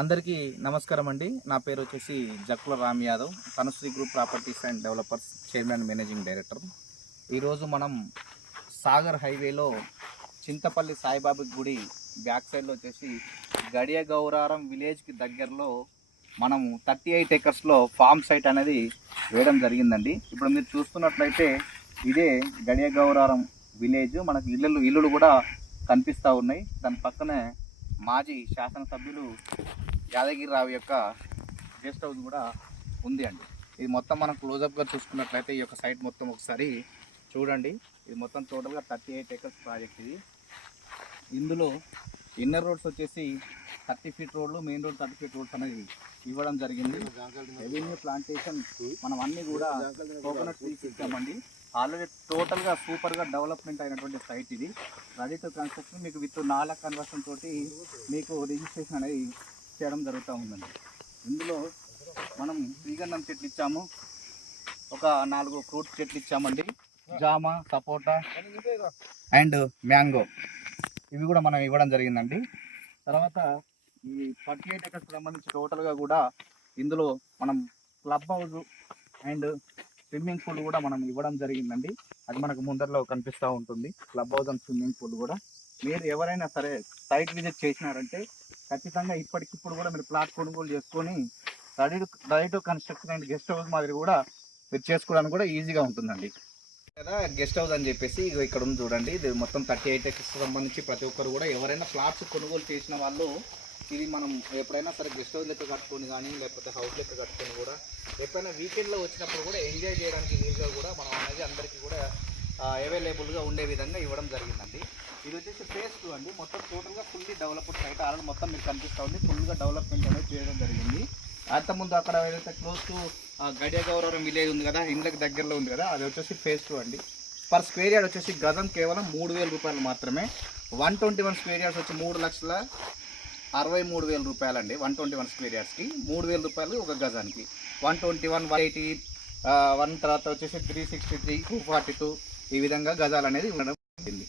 అందరికీ నమస్కారం అండి. నా పేరు వచ్చేసి Jakkula Ram Yadav, Tanushree group properties and developers chairman managing director. ఈరోజు మనం సాగర్ హైవేలో చింతపల్లి సాయిబాబా గుడి బ్యాక్ సైడ్లో వచ్చేసి గడియ గౌరారం విలేజ్కి దగ్గరలో మనము 38 ఎకర్స్లో ఫామ్ సైట్ అనేది వేయడం జరిగిందండి. ఇప్పుడు మీరు చూస్తున్నట్లయితే ఇదే గడియ గౌరారం విలేజ్. మనకు ఇల్లులు కూడా కనిపిస్తూ ఉన్నాయి. దాని పక్కనే మాజీ శాసనసభ్యులు యాదగిరిరావు యొక్క గెస్ట్ హౌస్ కూడా ఉంది అండి. ఇది మొత్తం మనం క్లోజప్గా చూసుకున్నట్లయితే ఈ యొక్క సైట్ మొత్తం ఒకసారి చూడండి. ఇది మొత్తం టోటల్గా 38 ఎకర్స్ ప్రాజెక్ట్. ఇది ఇందులో ఇన్నర్ రోడ్స్ వచ్చేసి 30 ఫీట్ రోడ్లు, మెయిన్ రోడ్ 30 ఫీట్ రోడ్స్ అనేది ఇవ్వడం జరిగింది. రెవెన్యూ ప్లాంటేషన్ మనం అన్నీ కూడా కోకోనట్ ట్రీస్ ఇచ్చామండి. ఆల్రెడీ టోటల్గా సూపర్గా డెవలప్మెంట్ అయినటువంటి సైట్ ఇది. రెడీ టు కన్స్ట్రక్షన్ మీకు విత్ 4 కన్వర్షన్ తోటి మీకు రిజిస్ట్రేషన్ అనేది చేయడం జరుగుతూ ఉందండి. ఇందులో మనం శ్రీగంధం చెట్లు ఇచ్చాము, ఒక 4 ఫ్రూట్ చెట్లు ఇచ్చామండి. జామ, సపోటా అండ్ మ్యాంగో ఇవి కూడా మనం ఇవ్వడం జరిగిందండి. తర్వాత ఈ 38 ఎకర్స్ సంబంధించి టోటల్గా కూడా ఇందులో మనం club house and swimming pool కూడా మనం ఇవ్వడం జరిగిందండి. అది మనకు ముందరలో కనిపిస్తూ ఉంటుంది. Club house and swimming pool కూడా మీరు ఎవరైనా సరే సైట్ విజిట్ చేసినారంటే ఖచ్చితంగా ఇప్పటికిప్పుడు కూడా మీరు ప్లాట్ కొనుగోలు చేసుకొని ready to construction and guest house మాదిరి కూడా మీరు చేసుకోవడానికి కూడా ఈజీగా ఉంటుందండి కదా. గెస్ట్ హౌస్ అని చెప్పేసి ఇక్కడ ఉంది చూడండి. ఇది మొత్తం 38 ఎకర్స్ సంబంధించి ప్రతి ఒక్కరు కూడా ఎవరైనా ఫ్లాట్స్ కొనుగోలు చేసిన వాళ్ళు ఇది మనం ఎప్పుడైనా సరే గెస్ట్ హౌస్ లెక్క కట్టుకొని కానీ లేకపోతే హౌస్ లెక్క కట్టుకొని కూడా ఎప్పుడైనా వీకెండ్లో వచ్చినప్పుడు కూడా ఎంజాయ్ చేయడానికి వీలుగా కూడా మనం అనేది అందరికీ కూడా అవైలబుల్గా ఉండే విధంగా ఇవ్వడం జరిగిందండి. ఇది వచ్చేసి ఫేజ్ 2 అండి. మొత్తం టోటల్గా ఫుల్లీ డెవలప్డ్ సైట్. ఆల్రెడీ మొత్తం మీకు కనిపిస్తూ ఉంది. ఫుల్గా డెవలప్మెంట్ అనేది చేయడం జరిగింది. అంతకుముందు అక్కడ ఏదైతే క్లోజ్ టు గడియ గౌరవం విలేజ్ ఉంది కదా, ఇండ్లకి దగ్గరలో ఉంది కదా, అది వచ్చేసి ఫేజ్ 2 అండి. పర్ స్క్వేర్ యార్డ్ వచ్చేసి గజం కేవలం 3,000 రూపాయలు మాత్రమే. 121 స్క్వేర్ యార్డ్స్ వచ్చి 3,63,000 రూపాయలు అండి. 121 స్క్వేర్ యార్డ్స్కి 3,000 రూపాయలు ఒక గజానికి. 121, 180, 1 తర్వాత వచ్చేసి 363, 242 ఈ విధంగా గజాలు అనేది ఉండడం జరిగింది.